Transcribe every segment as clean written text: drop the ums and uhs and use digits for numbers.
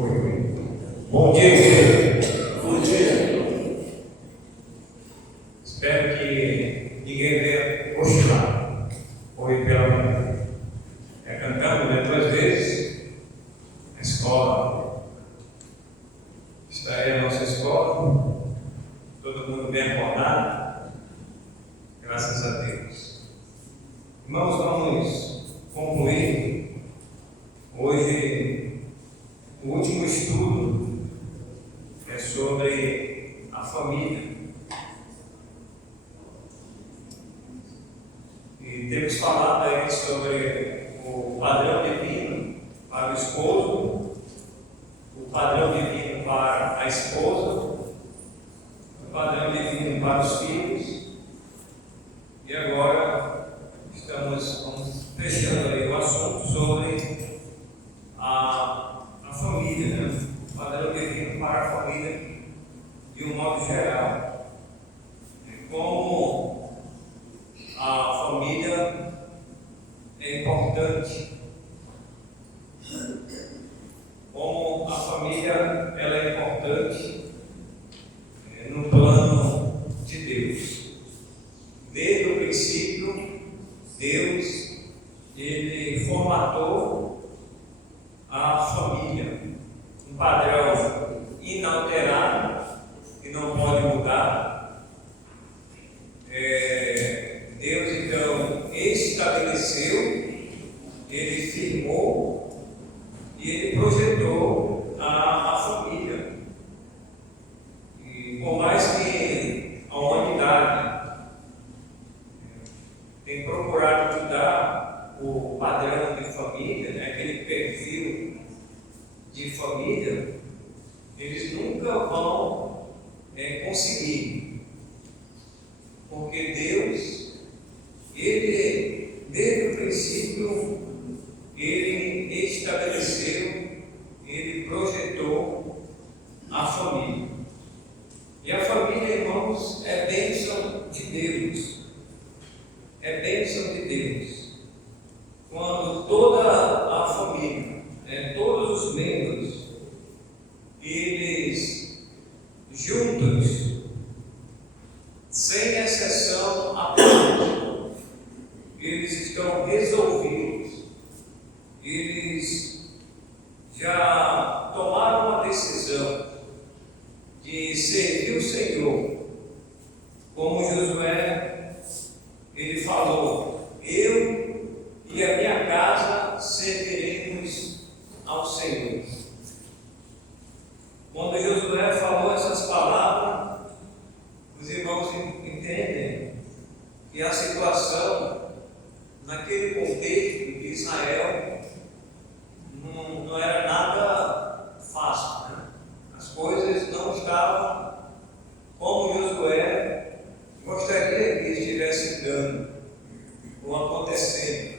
Bom dia, igreja. Bom dia. Espero que ninguém venha cochilar ou ir pela manhã. Cantamos, né, 2 vezes na escola. Está aí a nossa escola. Todo mundo bem acordado. Graças a Deus. Irmãos, vamos concluir hoje o último estudo é sobre a família. E temos falado aí sobre o padrão divino para o esposo, o padrão divino para a esposa, o padrão divino para os filhos. E agora vamos fechando aí o assunto sobre a família, né? O padrão divino para a família de um modo geral. Como a família é importante, como a família ela é importante no plano de Deus. Desde o princípio, Deus ele formatou a família, um padrão inalterável que não pode mudar. Deus então estabeleceu, ele firmou e ele projetou a família. E por mais que a humanidade tem procurado mudar o padrão de família, né, aquele perfil de família, eles nunca vão conseguir, porque Deus, ele desde o princípio, ele estabeleceu, ele projetou a família. E a família, irmãos, é bênção de Deus. É bênção de Deus. Quando toda a família, todos os membros, eles juntos, sem exceção alguma, eles estão resolvidos, eles já tomaram uma decisão de servir o Senhor, como Josué, ele falou: eu e a minha casa serviremos ao Senhor. Quando Josué falou essas palavras, os irmãos entendem que a situação naquele contexto de Israel não era nada fácil, né? As coisas não estavam como Josué gostaria que estivesse dando ou acontecendo.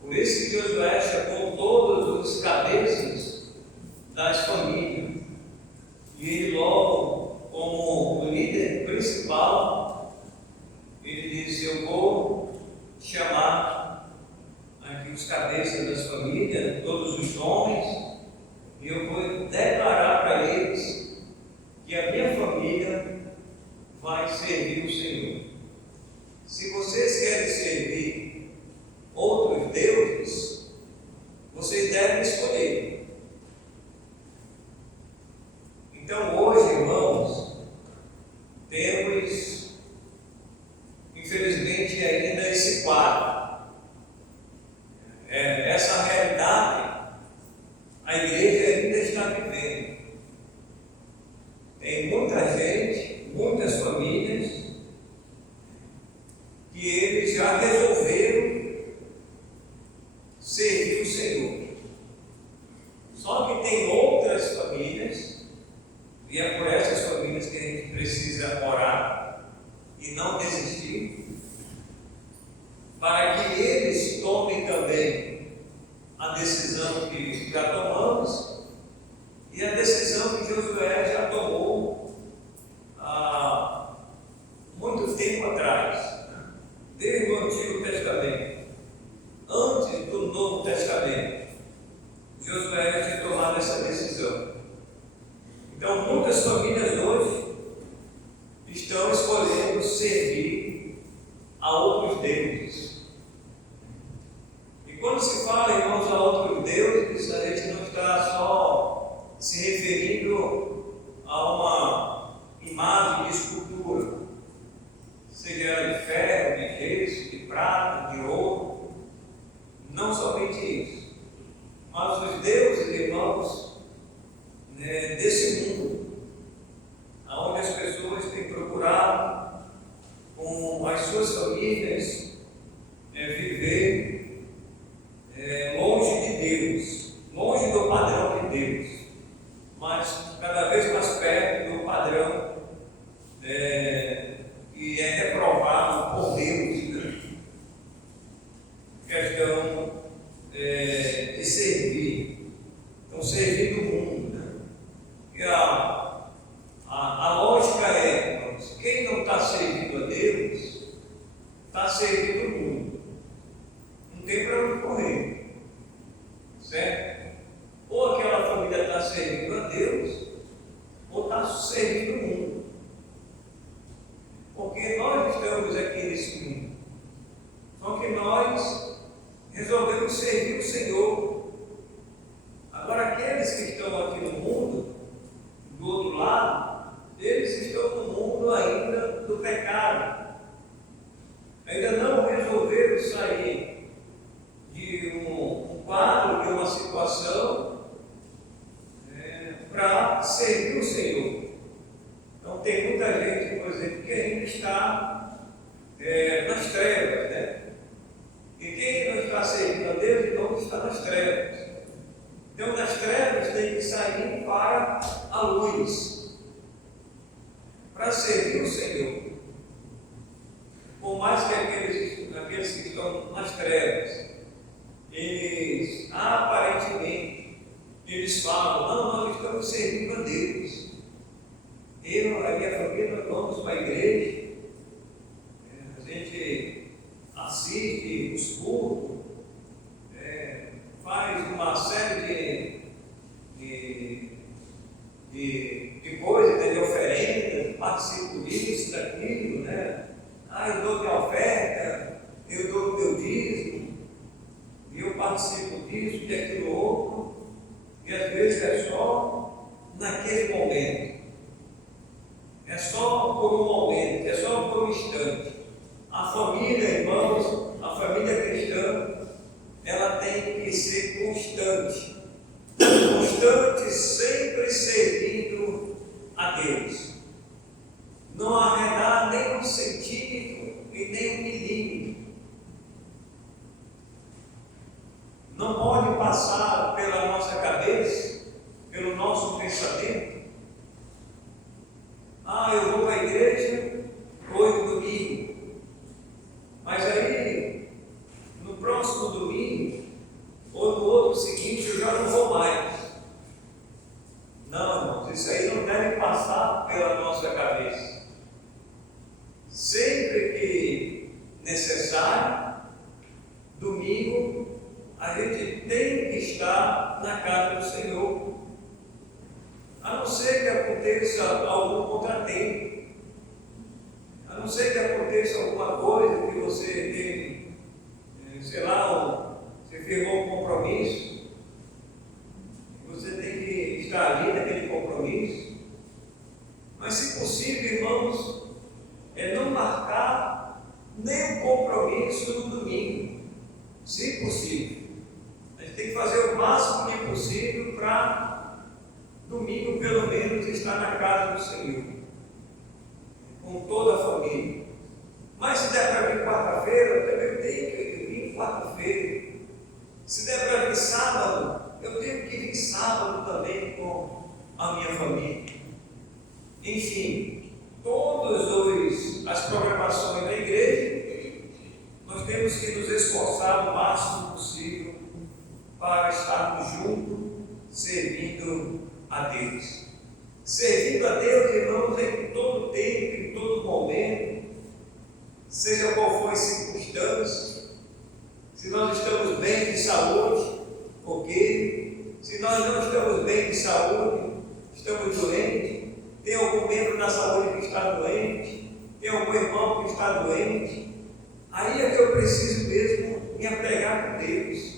Por isso que Josué chamou todos os cabeças das famílias, e ele logo, como o líder principal, ele disse: eu vou chamar aqui os cabeças das famílias, todos os homens, e eu vou declarar para eles que a minha família vai servir o Senhor. Se vocês querem servir outros deuses, vocês devem escolher. Então hoje, irmãos, temos, infelizmente, ainda esse quadro. Essa realidade a igreja ainda está vivendo. Tem muita gente, muitas famílias, que eles já resolveram servir o Senhor. Só que tem outras famílias, e é por essas famílias que a gente precisa orar e não desistir, para que eles tomem também a decisão que já tomamos e a decisão que Josué já tomou há muito tempo atrás, desde o Antigo Testamento, antes do Novo Testamento. Josué tinha tomado essa decisão. se referindo a uma imagem de escultura, seja ela de ferro, de gesso, de prata, de ouro. Não somente isso, mas os deuses, irmãos, desse mundo, onde as pessoas têm procurado com as suas famílias viver longe de Deus, longe do padrão de Deus, mas cada vez mais perto do padrão que é reprovado por Deus, né? Questão de servir, então servir do mundo, né? E a lógica é, irmãos, quem não está servindo a Deus, está servindo o mundo. Não tem para onde correr, certo? Ou aquela família está servindo a Deus, ou está servindo o mundo. Porque nós estamos aqui nesse mundo, só que nós resolvemos servir o Senhor. Agora, aqueles que estão aqui no mundo, do outro lado, eles estão no mundo ainda do pecado, ainda não resolveram sair de um quadro, de uma situação, para servir o Senhor. Então, tem muita gente, por exemplo, que ainda está nas trevas, né? E quem não está servindo a Deus, então está nas trevas. Então, das trevas tem que sair para a luz, para servir o Senhor. Por mais que aqueles que estão nas trevas, eles aparentemente falam: não, nós estamos servindo a Deus. Eu e a minha família, nós vamos para a igreja, a gente assiste os cultos, faz uma série de coisas, de oferenda, participo disso, daquilo, né? Eu dou minha oferta, eu dou meu dízimo, e eu participo disso, daquilo outro, e às vezes é só naquele momento, é só por um momento, é só por um instante. A família, irmãos, a família cristã, ela tem que ser constante, sempre servindo a Deus. Não arredar nem um centímetro e nem um milímetro. Não pode passar pela nossa cabeça, pelo nosso pensamento: eu vou para a igreja hoje domingo, mas aí no próximo domingo ou no outro seguinte eu já não vou mais. Não, irmãos, isso aí não deve passar pela nossa cabeça. Sempre que necessário, domingo, a gente tem que estar na casa do Senhor, a não ser que aconteça algum contratempo, a não ser que aconteça alguma coisa que você tem, você firmou um compromisso, você tem que estar ali naquele compromisso. Mas, se possível, irmãos, não marcar nem o compromisso no domingo, se possível. A gente tem que fazer o máximo que possível para domingo, pelo menos, estar na casa do Senhor, com toda a família. Mas se der para vir quarta-feira, eu também tenho que vir quarta-feira. Se der para vir sábado, eu tenho que vir sábado também com a minha família. Enfim, todas as programações da igreja, nós temos que nos esforçar o máximo possível para estarmos juntos, servindo a Deus. Servindo a Deus, irmãos, em todo tempo, em todo momento, seja qual for a circunstância. Se nós estamos bem de saúde, ok. Se nós não estamos bem de saúde, estamos doentes, tem algum membro da saúde que está doente, tem algum irmão que está doente, aí é que eu preciso mesmo me apegar com Deus.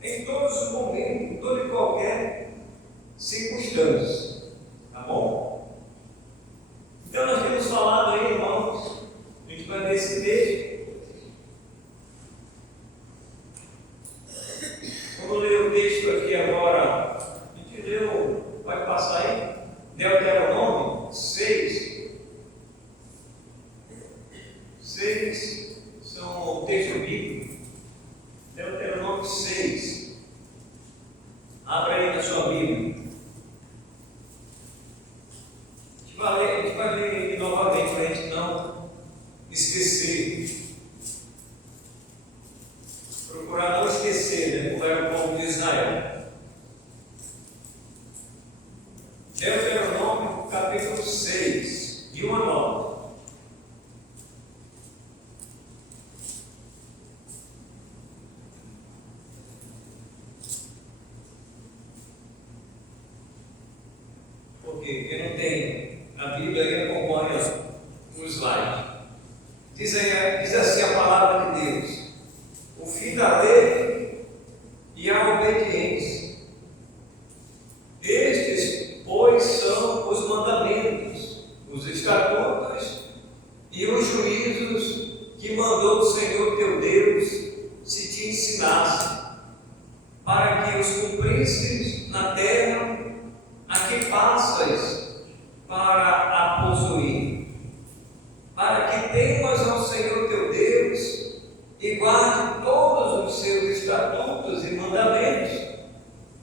Em todos os momentos, em toda e qualquer circunstâncias. Tá bom? Então nós temos falado aí, irmãos, a gente vai ler esse texto. Vamos ler o texto aqui agora. A gente leu, pode passar aí, Deuteronômio 6. 6 são o texto bíblico. Deuteronômio 6. Abra aí na sua Bíblia. A gente vai ler ele novamente para a gente não esquecer. Procurar não esquecer, né? Como era o povo de Israel. Deuteronômio capítulo 6, de 1 a 9. Porque quem não tem a Bíblia aí acompanha no slide. Diz assim a palavra de Deus: o fim da lei e a obediência. Estes, pois, são os mandamentos, os estatutos e os juízos que mandou o Senhor teu Deus se te ensinasse, para que os cumprisses na terra a que passas para a possuir, para que temas ao Senhor teu Deus e guarde todos os seus estatutos e mandamentos,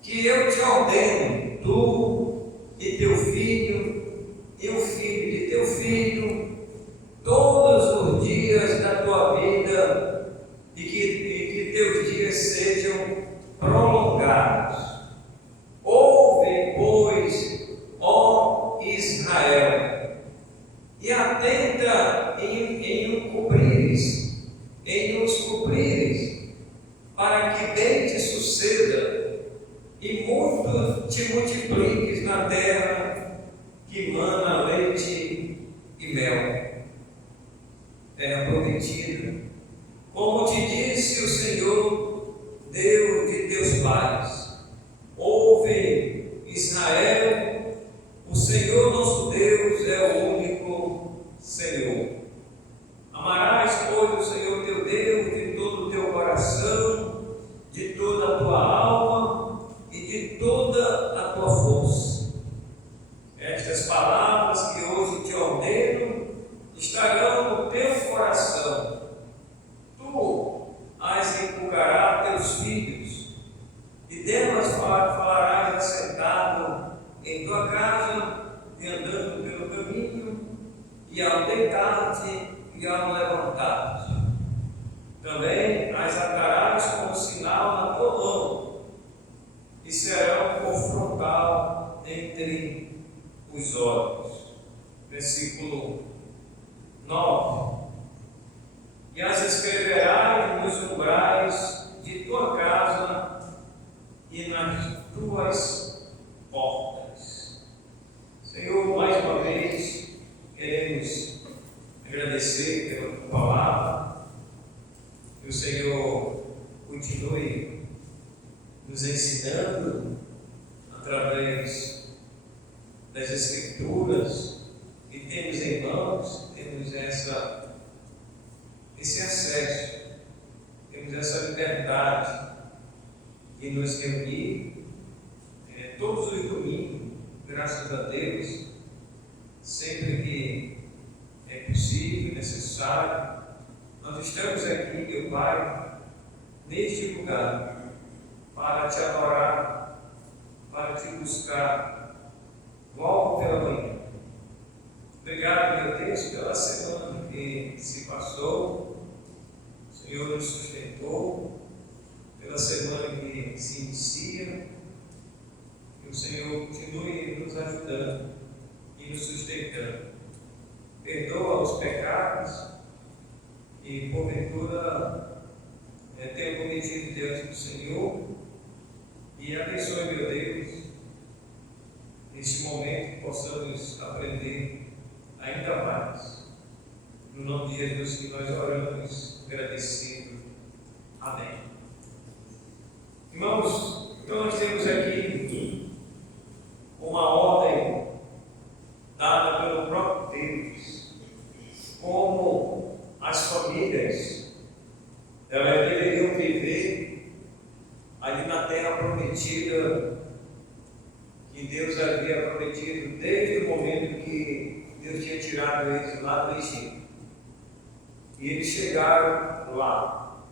que eu te ordeno, tu e teu filho, e o filho de teu filho, todos os dias da tua vida, e que teus dias sejam prolongados. Ouve, pois, ó Israel, e atenta em os cubrires, para que bem te suceda, e muito te multipliques na terra que mana leite e mel, terra prometida, como te disse o Senhor, Deus de teus pais. Ouve, Israel, o Senhor nosso Deus é o único Senhor. Amarás, pois, o Senhor teu Deus de todo o teu coração, de toda a tua alma e de toda a tua força. Estas palavras que hoje te ordeno estarão no teu coração. Tu as inculcarás a teus filhos, e delas falarás assentado em tua casa e andando pelo caminho, e ao deitar-te e ao levantar-te. Também as atarás como sinal na tua mão, e serão por frontal entre os olhos. Versículo 9. E as escreverás nos umbrais de tua casa e nas tuas portas. Senhor, mais uma vez queremos agradecer pela tua palavra, que o Senhor continue nos ensinando através das Escrituras, e temos em mãos, temos esse acesso, temos essa liberdade de nos reunir todos os domingos, graças a Deus, sempre que é possível, necessário. Nós estamos aqui, meu Pai, neste lugar, para te adorar, para te buscar, logo pela manhã. Obrigado, meu Deus, pela semana que se passou. O Senhor nos sustentou, pela semana que se inicia. Que o Senhor continue nos ajudando e nos sustentando. Perdoa os pecados e, porventura, tenho cometido diante do Senhor, e abençoe, meu Deus, neste momento que possamos aprender ainda mais. No nome de Jesus que nós oramos, agradecido. Amém. Irmãos, então nós temos aqui que Deus havia prometido desde o momento que Deus tinha tirado eles lá do Egito. E eles chegaram lá.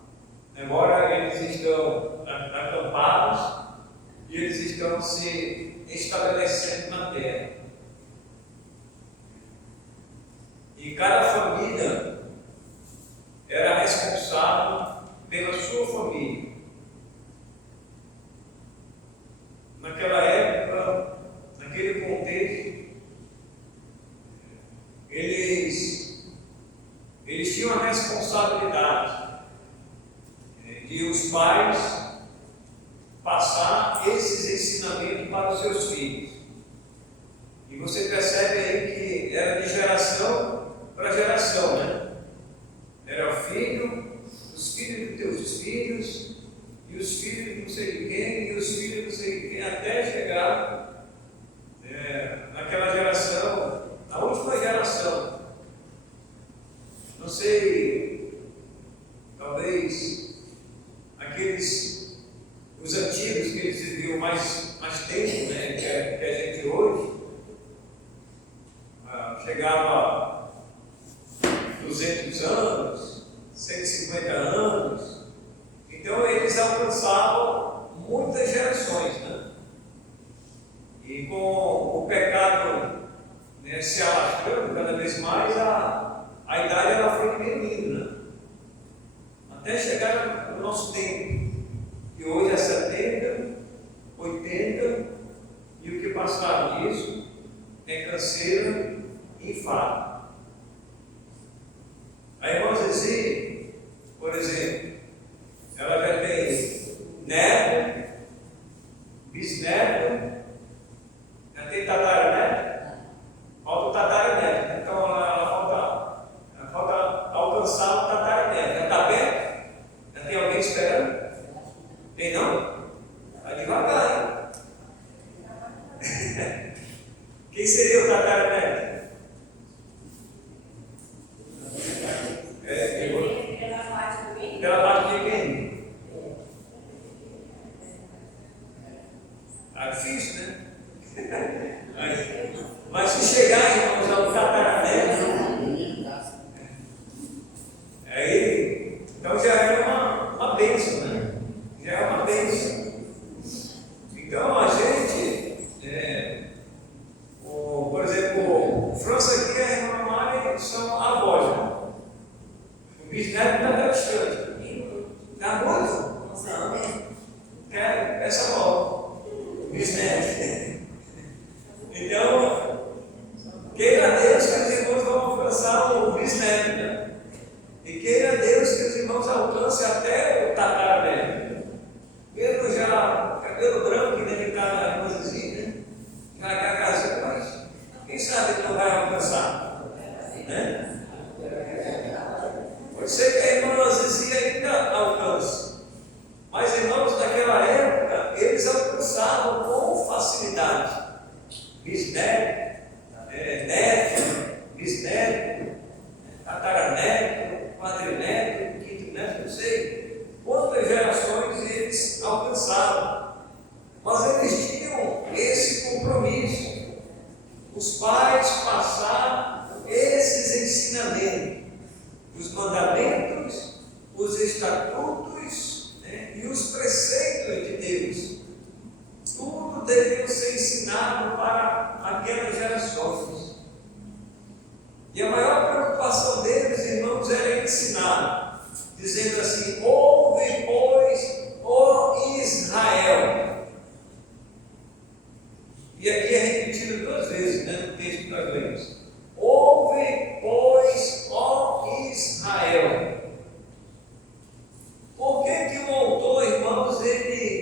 Agora eles estão acampados e eles estão se estabelecendo na terra. E cada família era responsável pela sua família. Naquela época, naquele contexto, eles tinham a responsabilidade de os pais passar esses ensinamentos para os seus filhos. E você percebe aí que era de geração para geração, né? Era o filho, os filhos dos teus filhos, e os filhos de não sei de quem, e os filhos de não sei de quem, até chegar naquela geração, a última geração. Não sei, talvez os antigos que eles viviam mais tempo, né, que a gente hoje, chegava 200 anos, 150 anos, então eles alcançavam muitas gerações, né? E com o pecado, né, se alastrando cada vez mais, a idade ela foi diminuindo, né? Até chegar no nosso tempo, que hoje é 70, 80, e o que passaram disso é canseira e infarto. A irmã Zizi, por exemplo, ela já tem neto, bisneto, já tem tataraneto, falta o tataraneto. Então ela falta alcançar o tataraneto. Já está perto? Já tem alguém esperando? Tem não? Está devagar, hein? Quem seria o tataraneto? Pela parte de quem? Tá difícil, né? Mas se chegar, irmãos, ao tataraneto, aí, então já é uma bênção, né? Já é uma bênção. Então a gente, por exemplo, França aqui e a irmã Mari são avós, né? O bisneto está distante. Está muito? Não. Quero essa logo. Bisneto. Então, queira Deus que os irmãos vão alcançar o bisneto, né? E queira Deus que os irmãos alcancem até o tataraneto. Mesmo já cabelo branco que deve estar na irmãzinha, né? Já casou, mas quem sabe ele não vai alcançar, né? Pode ser que a irmã Zizi ainda alcance, mas irmãos, naquela época, eles alcançavam com facilidade. Bisneto, neto, bisneto, tataraneto, quadrineto, quinto neto, não sei quantas gerações eles alcançavam, mas eles tinham esse compromisso. Os pais passaram esses ensinamentos, os mandamentos, os estatutos, né, e os preceitos de Deus. Tudo devia ser ensinado para aquelas gerações. E a maior preocupação deles, irmãos, era ensinar, dizendo assim: ouve, pois, ó Israel. E aqui é repetido 2 vezes, né, no texto que nós lemos. Ouve, pois, ó Israel. Por que o autor, irmãos, ele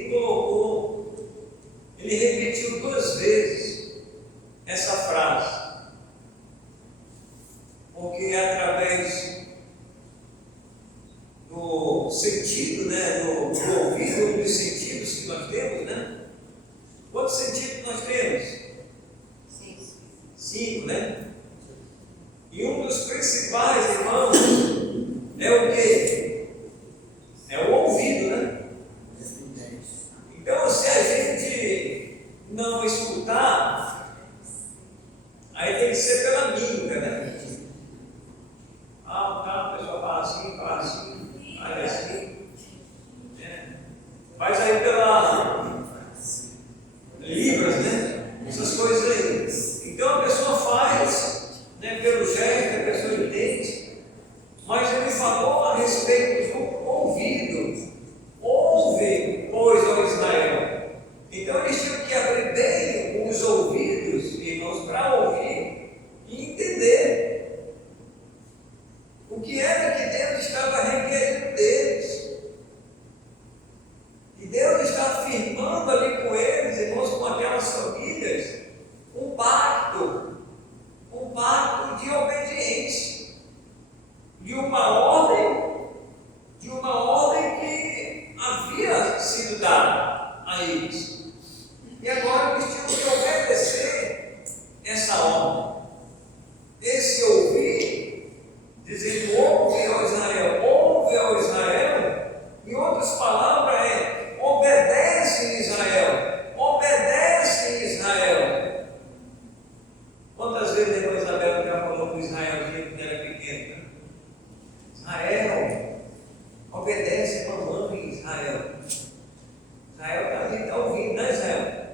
repetiu 2 vezes essa frase? Porque através do sentido, né, do ouvido, dos sentidos que nós temos, né? Quantos sentidos nós temos? 5, né? E um dos principais, irmãos, é o quê? É o ouvido, né? Então, se a gente não não escutar, aí tem que ser pela mímica, né? A pessoa fala assim, fala assim, né? Faz aí pela Libras, né? Essas coisas aí. Então a pessoa faz, né, pelo gesto, a pessoa entende, mas ele falou a respeito do ouvido. Ouve, pois, ó Israel. Então eles tinham que abrir bem os ouvidos, irmãos, para ouvir e entender o que era que Deus estava requerendo deles. E Deus está afirmando ali com eles, irmãos, com aquelas famílias, um pacto de obediência, de uma ordem que havia sido dada a eles. E agora eles tinham que obedecer essa ordem. Esse ouvir, dizendo ouve ao Israel, em outras palavras obedece Israel. Quantas vezes a irmã Isabel já falou com Israel quando era pequena? Israel, obedece a mamãe, Israel. Israel está ouvindo, né, Israel?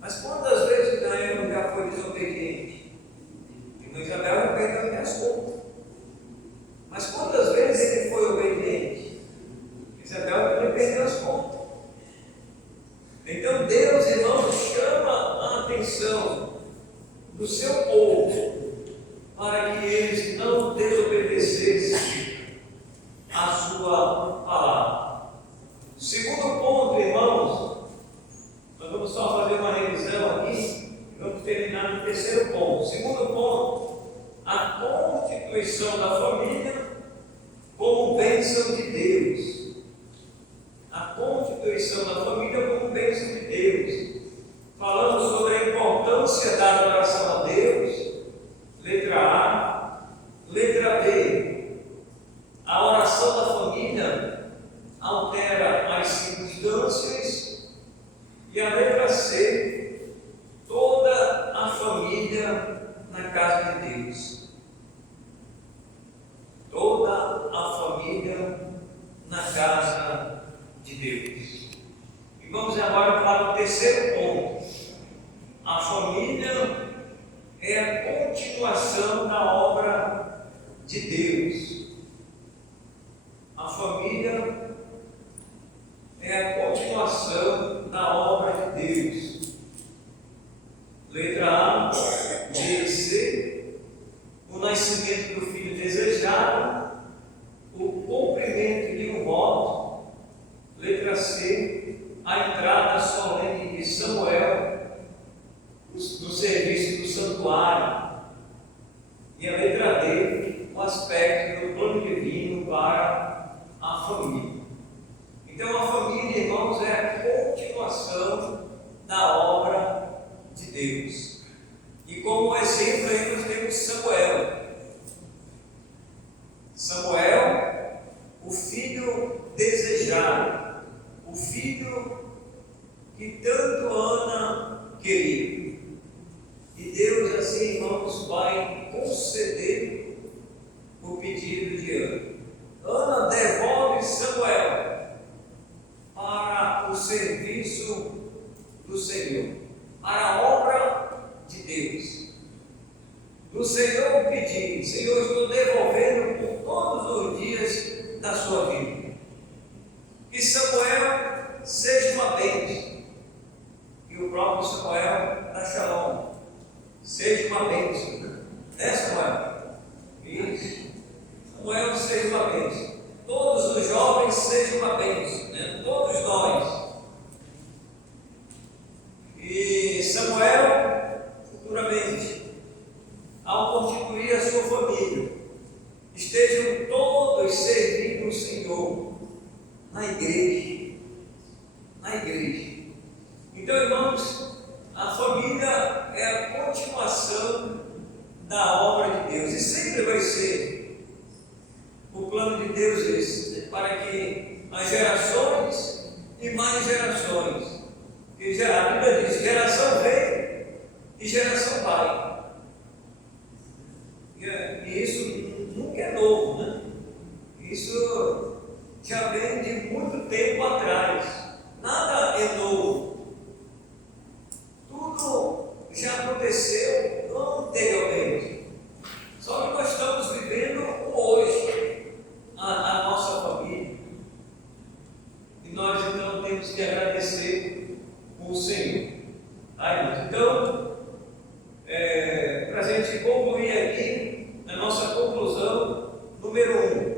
Mas quantas vezes Israel já foi desobediente? A irmã Isabel já perdeu até as contas. Mas quantas vezes ele foi obediente? Isabel também perdeu as contas. Então Deus, irmãos, chama a atenção do seu povo para que eles não desobedecessem a sua palavra. Segundo ponto, irmãos, nós vamos só fazer uma revisão aqui e vamos terminar no terceiro ponto. Segundo ponto, a constituição da família como bênção de Deus. A constituição da família como bênção de Deus. Falamos sobre a importância da adoração a Deus. Letra A. Letra B. A oração da família altera as circunstâncias. E a letra C. Toda a família na casa de Deus. Toda a família na casa de Deus. E vamos agora para o terceiro ponto. A família é a continuação da obra de Deus. A família é a continuação da obra de Deus. Letra A, B e C. O nascimento do filho desejado, o cumprimento de um voto. Letra C, a entrada solene de Samuel no serviço do santuário. E a letra D, o aspecto do plano divino para a família. Então a família, irmãos, é a continuação da obra de Deus. E como exemplo aí nós temos Samuel. Samuel, o filho desejado, o filho que tanto Ana queria. E Deus, assim, irmãos, vai conceder o pedido de Ana. Ana devolve Samuel para o serviço do Senhor, para a obra de Deus. Do Senhor pedir: Senhor, estou devolvendo por todos os dias da sua vida. Que Samuel seja uma bênção. E o próprio Samuel da Shalom seja uma bênção. Né, Samuel? Isso. Samuel seja uma bênção. Todos os jovens sejam uma bênção. Né? Todos nós. E Samuel, futuramente, ao constituir a sua família, estejam todos servindo o Senhor na igreja. Na igreja. Então, irmãos, a família e geração vai. E isso nunca é novo, né? Isso já vem de muito tempo atrás. Nada é novo. Tudo já aconteceu anteriormente. Só que nós estamos vivendo hoje a nossa família. E nós então temos que agradecer o Senhor. Então, para a gente concluir aqui, na nossa conclusão, número 1.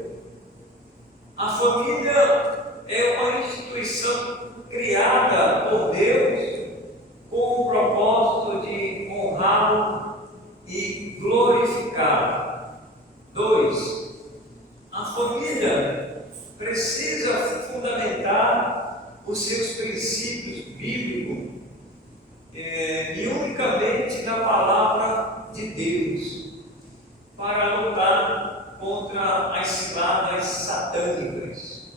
A família é uma instituição criada por Deus com o propósito de honrá-lo e glorificá-lo. 2. A família precisa fundamentar os seus princípios bíblicos e unicamente na palavra de Deus, para lutar contra as ciladas satânicas.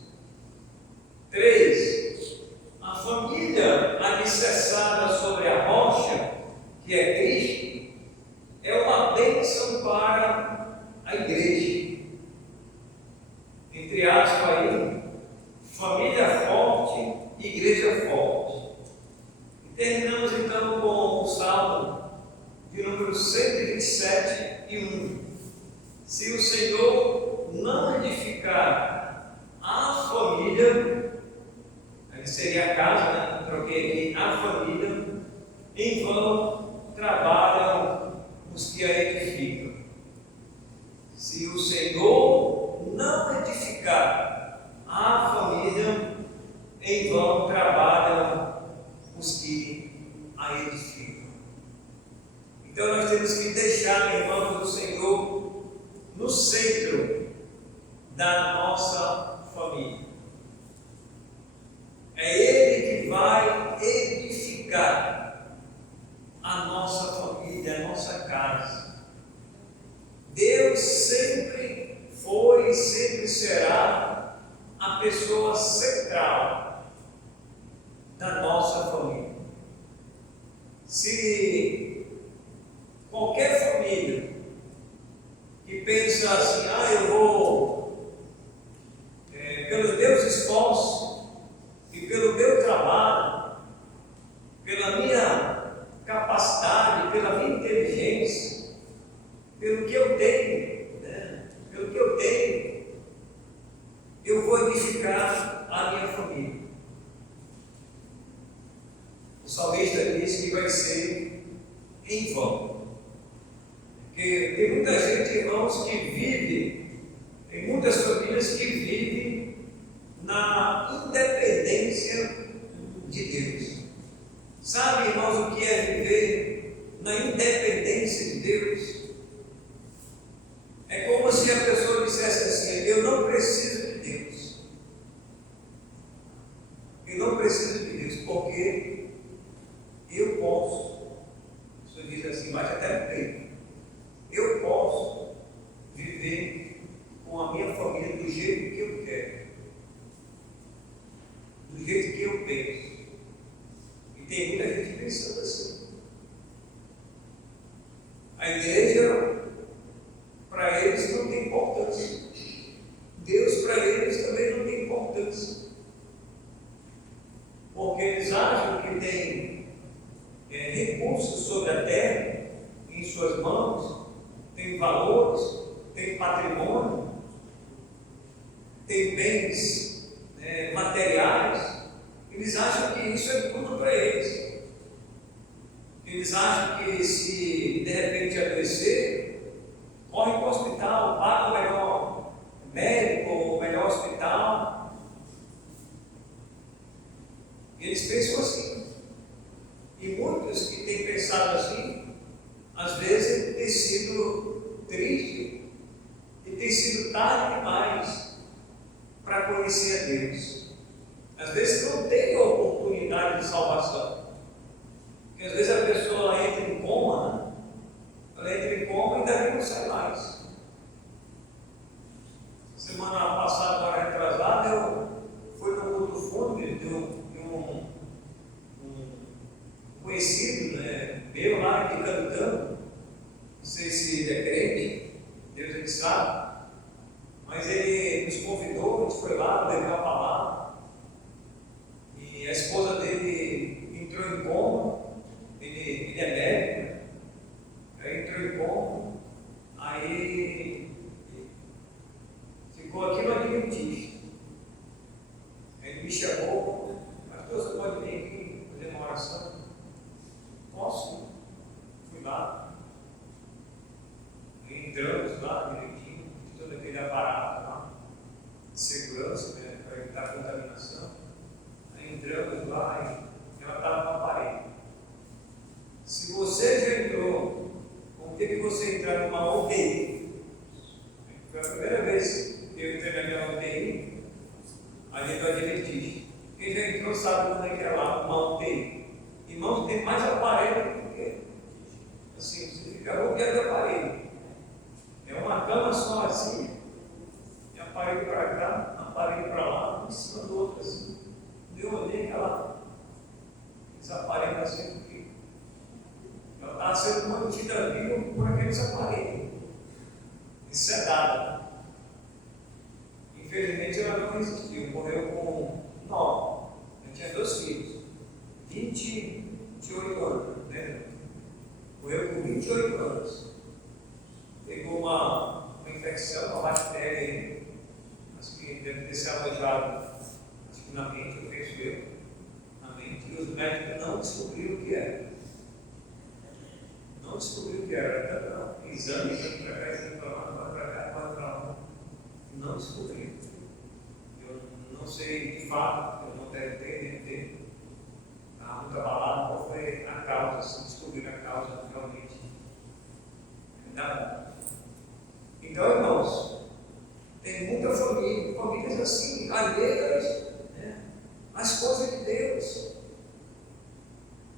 3. A família alicerçada sobre a rocha, que é Cristo, é uma bênção para a igreja. Entre aspas aí, família forte, igreja forte. E terminamos então com o Salmo de número 127:1. Se o Senhor não edificar a família, aí seria a casa, né? Troquei aqui, a família, em vão trabalham os que a edificam. Se o Senhor não edificar a família, em vão trabalham os que a edificam. Então nós temos que deixar, irmãos, o Senhor no centro da nossa família. É Ele que vai edificar a nossa família, a nossa casa. Deus sempre foi e sempre será a pessoa central da nossa família. Se qualquer família que pensa assim, eu vou, pelos meus esforços e pelo meu trabalho, pela minha capacidade, pela minha inteligência, pelo que eu tenho, eu vou edificar a minha família. O salmista diz que vai ser em vão. Porque tem muita gente, irmãos, que vive, tem muitas famílias que vivem na independência de Deus. Sabe, irmãos, o que é viver na independência de Deus? É como se a pessoa dissesse assim: eu não preciso de Deus. Eu não preciso de Deus, porque eu posso. O Senhor diz assim, bate até no peito. Eu posso viver com a minha família do jeito que eu quero, do jeito que eu penso. E tem muita gente pensando assim. A igreja, para eles, não tem importância. Deus, para eles, também não tem importância. Porque eles acham que tem recursos sobre a terra em suas mãos, tem valores, tem patrimônio, tem bens materiais. Eles acham que isso é tudo para eles. Eles acham que se de repente adoecer, corre para o hospital, paga o melhor médico, o melhor hospital. E eles pensam assim. E muitos que têm pensado assim, às vezes tem sido triste e tem sido tarde demais para conhecer a Deus. Às vezes não tem a oportunidade de salvação. Porque às vezes a pessoa entra em coma, né? Ela entra em coma e dali não sai mais. Semana passada, agora retrasada, eu fui no culto fúnebre de um conhecido, meu lá de cantando, não sei se ele é crente, Deus ele sabe, mas ele nos convidou, a gente foi lá, levou a palavra, e a esposa dele entrou em coma, ele é médico, né? Aí entrou em coma, aí ficou aqui no Adventista. Ele me chamou, pastor, você pode vir aqui fazer uma oração? Posso? Fui lá, entramos lá direitinho, todo aquele aparato lá, de segurança, né, para evitar a contaminação. Aí entramos lá e ela estava na parede. Se você já entrou, com o que você entrar numa UTI? Foi a primeira vez que eu entrei na minha UTI, ali do Adventista. Quem já entrou sabe onde é que é lá, uma UTI. Irmãos, tem mais aparelho do que assim, você fica rodeado de aparelho. É uma cama só assim, e aparelho para cá, aparelho para lá, um em cima do outro assim. Eu olhei aquela, esse aparelho assim, porque ela estava sendo mantida viva por aqueles aparelhos. Isso é dado. Infelizmente ela não resistiu, morreu com 9. Eu tinha 2 filhos, 28 anos, né? Morreu com 28 anos. Pegou uma infecção, uma bactéria, acho que deve ter se alojado, acho que na mente, eu penso eu, na mente, e os médicos não descobriram o que era. Não descobriu o que era, não. Exame, exame para cá, exame para lá, vai para cá, vai para lá. Não descobriu. Eu não sei de fato, eu não deve ter. Estava muito abalado, qual foi a causa, se descobriram a causa realmente. Não. Então, irmãos, tem muita família, famílias assim, alheias, né, às coisas de Deus.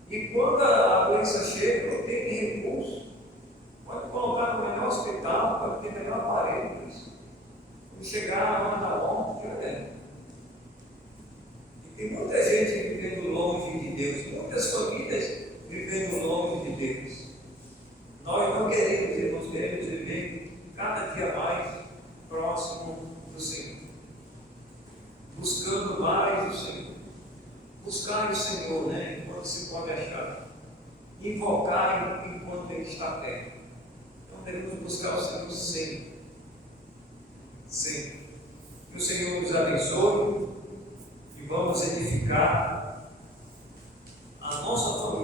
E quando a doença chega, não tem recurso, pode colocar no melhor hospital, pode ter melhor aparelho. Quando chegar, manda longe, já é. E tem muita gente vivendo longe de Deus, muitas famílias vivendo longe de Deus. Nós não queremos, irmãos, queremos viver cada dia mais próximo do Senhor, buscando mais o Senhor. Buscar o Senhor, né, enquanto se pode achar. Invocar enquanto Ele está perto. Então devemos buscar o Senhor sempre. Sempre. Que o Senhor nos abençoe e vamos edificar a nossa família.